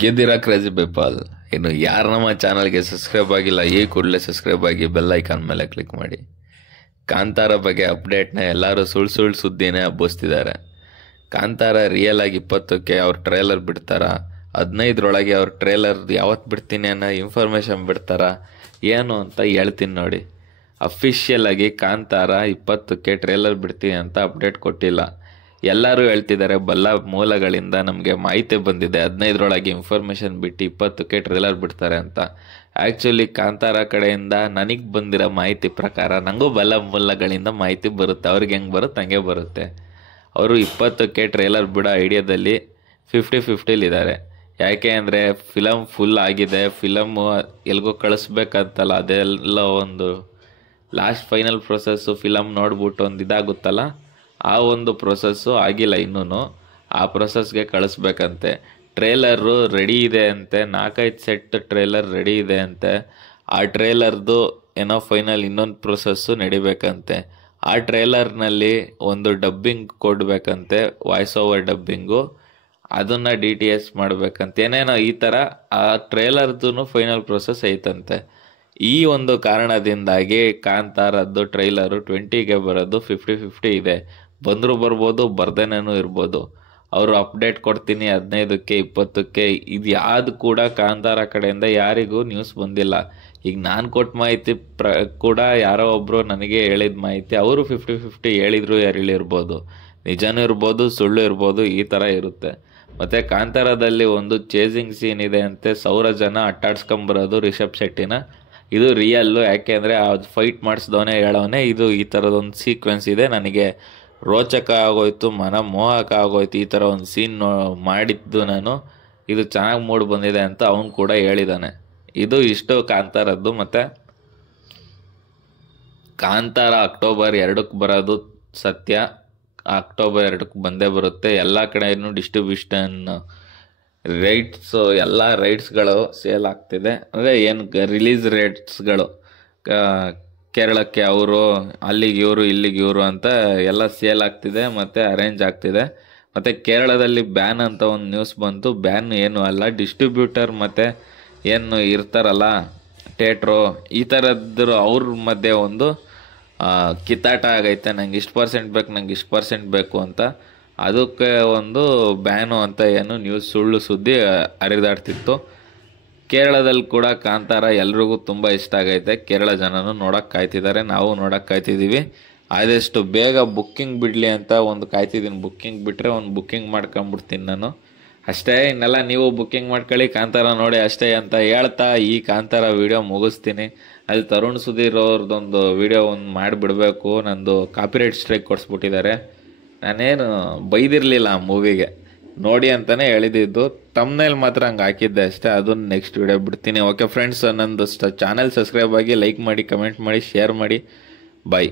ಗೆದ್ದಿರಾ crazy people. ಇನ್ನು ಯಾರು ನಮ್ಮ ಚಾನಲ್ಗೆ ಸಬ್ಸ್ಕ್ರೈಬ್ ಆಗಿಲ್ಲ ಈ ಕೂಡಲೇ ಸಬ್ಸ್ಕ್ರೈಬ್ ಆಗಿ ಬೆಲ್ ಐಕಾನ್ ಮೇಲೆ ಕ್ಲಿಕ್ ಮಾಡಿ. ಕಾಂತಾರ ಬಗ್ಗೆ ಅಪ್ಡೇಟ್ನ ಎಲ್ಲರೂ ಸುಳ್ಳು ಸುದ್ದಿನೇ ಹಬ್ಬಿಸ್ತಿದ್ದಾರೆ. ಕಾಂತಾರ ರಿಯಲ್ ಆಗಿ 20ಕ್ಕೆ ಅವ್ರ ಟ್ರೇಲರ್ ಬಿಡ್ತಾರ, 15ರೊಳಗೆ ಅವ್ರ ಟ್ರೇಲರ್ ಯಾವತ್ತು ಬಿಡ್ತೀನಿ ಅನ್ನೋ ಇನ್ಫಾರ್ಮೇಶನ್ ಬಿಡ್ತಾರ ಏನು ಅಂತ ಹೇಳ್ತೀನಿ ನೋಡಿ. ಅಫಿಷಿಯಲ್ ಆಗಿ ಕಾಂತಾರ 20ಕ್ಕೆ ಟ್ರೇಲರ್ ಬಿಡ್ತೀನಿ ಅಂತ ಅಪ್ಡೇಟ್ ಕೊಟ್ಟಿಲ್ಲ. ಎಲ್ಲರೂ ಹೇಳ್ತಿದ್ದಾರೆ ಬಲ್ಲ ಮೂಲಗಳಿಂದ ನಮಗೆ ಮಾಹಿತಿ ಬಂದಿದೆ 15ರೊಳಗೆ ಇನ್ಫಾರ್ಮೇಷನ್ ಬಿಟ್ಟು 20ಕ್ಕೆ ಟ್ರೇಲರ್ ಬಿಡ್ತಾರೆ ಅಂತ. ಆ್ಯಕ್ಚುಲಿ ಕಾಂತಾರ ಕಡೆಯಿಂದ ನನಗೆ ಬಂದಿರೋ ಮಾಹಿತಿ ಪ್ರಕಾರ ನನಗೂ ಬಲ್ಲ ಮೂಲಗಳಿಂದ ಮಾಹಿತಿ ಬರುತ್ತೆ. ಅವ್ರಿಗೆ ಹೆಂಗೆ ಬರುತ್ತೆ ಹಂಗೆ ಬರುತ್ತೆ. ಅವರು 20ಕ್ಕೆ ಟ್ರೇಲರ್ ಬಿಡೋ ಐಡಿಯಾದಲ್ಲಿ 50-50 ಯಾಕೆ ಅಂದರೆ ಫಿಲಮ್ ಫುಲ್ ಆಗಿದೆ, ಫಿಲಮ್ಮು ಎಲ್ಗೋ ಕಳಿಸ್ಬೇಕಂತಲ್ಲ, ಅದೆಲ್ಲ ಒಂದು ಲಾಸ್ಟ್ ಫೈನಲ್ ಪ್ರೊಸೆಸ್ಸು ಫಿಲಮ್ ನೋಡ್ಬಿಟ್ಟು ಒಂದು ಇದಾಗುತ್ತಲ್ಲ, ಆ ಒಂದು ಪ್ರೊಸೆಸ್ಸು ಆಗಿಲ್ಲ ಇನ್ನೂ. ಆ ಪ್ರೊಸೆಸ್ಗೆ ಕಳಿಸ್ಬೇಕಂತೆ. ಟ್ರೇಲರು ರೆಡಿ ಇದೆ ಅಂತೆ, 4-5 ಸೆಟ್ ಟ್ರೇಲರ್ ರೆಡಿ ಇದೆ ಅಂತೆ. ಆ ಟ್ರೇಲರ್ದು ಏನೋ ಫೈನಲ್ ಇನ್ನೊಂದು ಪ್ರೊಸೆಸ್ಸು ನಡಿಬೇಕಂತೆ. ಆ ಟ್ರೇಲರ್ನಲ್ಲಿ ಒಂದು ಡಬ್ಬಿಂಗ್ ಕೊಡಬೇಕಂತೆ, ವಾಯ್ಸ್ ಓವರ್ ಡಬ್ಬಿಂಗು, ಅದನ್ನು DTS ಮಾಡಬೇಕಂತ ಏನೇನೋ ಈ ಥರ ಆ ಟ್ರೇಲರ್ದು ಫೈನಲ್ ಪ್ರೊಸೆಸ್ ಐತಂತೆ. ಈ ಒಂದು ಕಾರಣದಿಂದಾಗಿ ಕಾಂತಾರದ್ದು ಟ್ರೈಲರು 20ಗೆ ಬರೋದು 50-50 ಇದೆ. ಬಂದರೂ ಬರ್ಬೋದು, ಬರ್ದೇನೇನೂ ಇರ್ಬೋದು. ಅವರು ಅಪ್ಡೇಟ್ ಕೊಡ್ತೀನಿ 15ಕ್ಕೆ 20ಕ್ಕೆ, ಇದು ಯಾವುದು ಕೂಡ ಕಾಂತಾರ ಕಡೆಯಿಂದ ಯಾರಿಗೂ ನ್ಯೂಸ್ ಬಂದಿಲ್ಲ. ಈಗ ನಾನು ಕೊಟ್ಟ ಮಾಹಿತಿ ಕೂಡ ಯಾರೋ ಒಬ್ಬರು ನನಗೆ ಹೇಳಿದ ಮಾಹಿತಿ ಅವರು 50-50 ಹೇಳಿದ್ರು ಹೇಳಿರ್ಬೋದು, ನಿಜನೂ ಇರ್ಬೋದು, ಸುಳ್ಳು ಇರ್ಬೋದು, ಈ ಥರ ಇರುತ್ತೆ. ಮತ್ತು ಕಾಂತಾರದಲ್ಲಿ ಒಂದು ಚೇಸಿಂಗ್ ಸೀನ್ ಇದೆ ಅಂತೆ, 1000 ಜನ ಅಟ್ಟಾಡ್ಸ್ಕೊಂಬರೋದು ರಿಷಬ್ ಶೆಟ್ಟಿನ. ಇದು ರಿಯಲ್ಲು, ಯಾಕೆ ಅಂದರೆ ಆ ಫೈಟ್ ಮಾಡಿಸ್ದವನೇ ಹೇಳೋನೆ ಇದು ಈ ಥರದೊಂದು ಸೀಕ್ವೆನ್ಸ್ ಇದೆ, ನನಗೆ ರೋಚಕ ಆಗೋಯ್ತು, ಮೋಹಕ ಆಗೋಯ್ತು, ಈ ಥರ ಒಂದು ಸೀನ್ ಮಾಡಿದ್ದು ನಾನು, ಇದು ಚೆನ್ನಾಗಿ ಮೂಡ್ ಬಂದಿದೆ ಅಂತ ಅವನು ಕೂಡ ಹೇಳಿದ್ದಾನೆ. ಇದು ಇಷ್ಟು ಕಾಂತಾರದ್ದು. ಮತ್ತು ಕಾಂತಾರ ಅಕ್ಟೋಬರ್ 2ಕ್ಕೆ ಬರೋದು ಸತ್ಯ. ಅಕ್ಟೋಬರ್ 2ಕ್ಕೆ ಬಂದೇ ಬರುತ್ತೆ. ಎಲ್ಲ ಕಡೆಯೂ ಡಿಸ್ಟ್ರಿಬ್ಯೂಷನ್ ರೈಟ್ಸು ಎಲ್ಲ ರೈಟ್ಸ್ಗಳು ಸೇಲ್ ಆಗ್ತಿದೆ. ಅಂದರೆ ಏನು ರಿಲೀಸ್ ರೇಟ್ಸ್ಗಳು ಕೇರಳಕ್ಕೆ ಅವರು, ಅಲ್ಲಿಗೆ ಇವರು, ಇಲ್ಲಿಗೆ ಇವರು ಅಂತ ಎಲ್ಲ ಸೇಲ್ ಆಗ್ತಿದೆ ಮತ್ತು ಅರೇಂಜ್ ಆಗ್ತಿದೆ. ಮತ್ತು ಕೇರಳದಲ್ಲಿ ಬ್ಯಾನ್ ಅಂತ ಒಂದು ನ್ಯೂಸ್ ಬಂತು. ಬ್ಯಾನ್ ಏನು ಅಲ್ಲ, ಡಿಸ್ಟ್ರಿಬ್ಯೂಟರ್ ಮತ್ತು ಏನು ಇರ್ತಾರಲ್ಲ ಥಿಯೇಟ್ರು, ಈ ಥರದ್ದು ಅವ್ರ ಮಧ್ಯೆ ಒಂದು ಕಿತ್ತಾಟ ಆಗೈತೆ. ನಂಗೆ ಇಷ್ಟು % ಬೇಕು, ನಂಗೆ ಇಷ್ಟು % ಬೇಕು ಅಂತ. ಅದಕ್ಕೆ ಒಂದು ಬ್ಯಾನು ಅಂತ ಏನು ನ್ಯೂಸ್ ಸುಳ್ಳು ಸುದ್ದಿ ಹರಿದಾಡ್ತಿತ್ತು. ಕೇರಳದಲ್ಲಿ ಕೂಡ ಕಾಂತಾರ ಎಲ್ರಿಗೂ ತುಂಬ ಇಷ್ಟ ಆಗೈತೆ. ಕೇರಳ ಜನನೂ ನೋಡೋಕ್ಕೆ ಕಾಯ್ತಿದ್ದಾರೆ, ನಾವು ನೋಡೋಕ್ಕೆ ಕಾಯ್ತಿದ್ದೀವಿ. ಆದಷ್ಟು ಬೇಗ ಬುಕ್ಕಿಂಗ್ ಬಿಡಲಿ ಅಂತ ಒಂದು ಕಾಯ್ತಿದ್ದೀನಿ. ಬುಕ್ಕಿಂಗ್ ಬಿಟ್ಟರೆ ಒಂದು ಬುಕ್ಕಿಂಗ್ ಮಾಡ್ಕೊಂಬಿಡ್ತೀನಿ ನಾನು ಅಷ್ಟೇ. ಇನ್ನೆಲ್ಲ ನೀವು ಬುಕ್ಕಿಂಗ್ ಮಾಡ್ಕೊಳ್ಳಿ, ಕಾಂತಾರ ನೋಡಿ ಅಷ್ಟೇ ಅಂತ ಹೇಳ್ತಾ ಈ ಕಾಂತಾರ ವಿಡಿಯೋ ಮುಗಿಸ್ತೀನಿ. ಅಲ್ಲಿ ತರುಣ್ ಸುಧೀರ್ ಅವ್ರದ್ದೊಂದು ವಿಡಿಯೋ ಒಂದು ಮಾಡಿಬಿಡಬೇಕು, ನಂದು ಕಾಪಿರೈಟ್ ಸ್ಟ್ರೈಕ್ ಕೊಡಿಸ್ಬಿಟ್ಟಿದ್ದಾರೆ. ನಾನೇನು ಬೈದಿರಲಿಲ್ಲ ಆ ಮೂವಿಗೆ, ನೋಡಿ ಅಂತಲೇ ಹೇಳಿದ್ದು. ತಮ್ನೇಲ್ ಮಾತ್ರ ಹಂಗೆ ಹಾಕಿದ್ದೆ ಅಷ್ಟೇ. ಅದನ್ನು ನೆಕ್ಸ್ಟ್ ವಿಡಿಯೋ ಬಿಡ್ತೀನಿ. ಓಕೆ ಫ್ರೆಂಡ್ಸ್, ನಂದು ಚಾನಲ್ ಸಬ್ಸ್ಕ್ರೈಬ್ ಆಗಿ, ಲೈಕ್ ಮಾಡಿ, ಕಮೆಂಟ್ ಮಾಡಿ, ಶೇರ್ ಮಾಡಿ. ಬಾಯ್.